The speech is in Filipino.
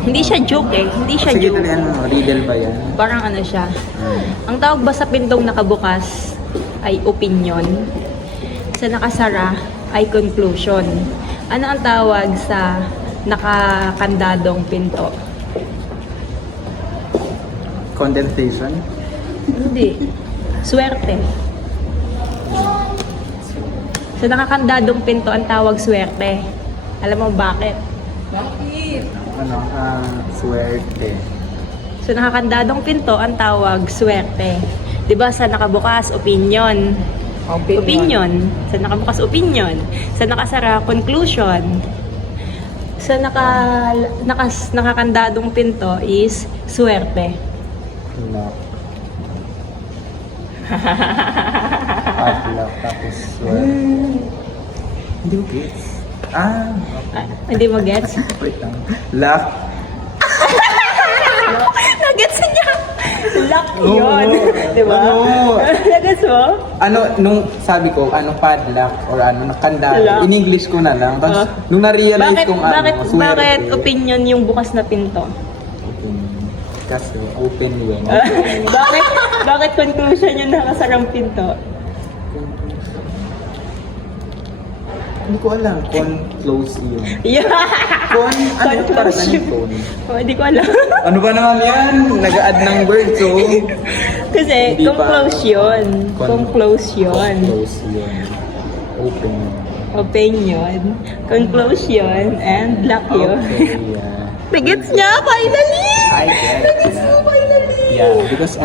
Hindi siya joke eh. Hindi siya Sige, joke. tuloy mo. Riddle ba yan? Parang ano siya. Ang tawag ba sa pintong nakabukas ay opinion? Sa nakasara ay conclusion. Ano ang tawag sa nakakandadong pinto? Condensation? Hindi. Swerte. Sa nakakandadong pinto ang tawag swerte. Alam mo bakit? Ano? Swerte. Sa nakakandadong pinto ang tawag swerte. 'Di ba sa nakabukas opinion? Opinion. Sa nakabukas opinion. Sa nakasara conclusion. Sa nakakandadong pinto is swerte. Luck. Luck. Tapos swerte. Hindi ko gets. Hindi mo gets? Wait lang. Luck. Nagets niya. Luck yun. Di ba? Oo. Nagets mo? Ano, nung sabi ko, padlock or nakandado. Lock. In English ko na lang. Tapos, nung na-realize kong swerte. Bakit opinion yung bukas na pinto? Kasi, open when. Bakit conclusion yung nakasarang pinto? Hindi ko alam. Close yun. Yeah. Ano para Conclusion. ganito? Hindi ko alam. Ano ba naman yan? Nag-add ng word, so... Kasi Hindi pa. conclusion. Conclusion. Close yun. Open yun. Opinion. Conclusion. And luck yun. Okay, yeah. Nagets niya, finally! I get it. Nagets mo, finally! Yeah, because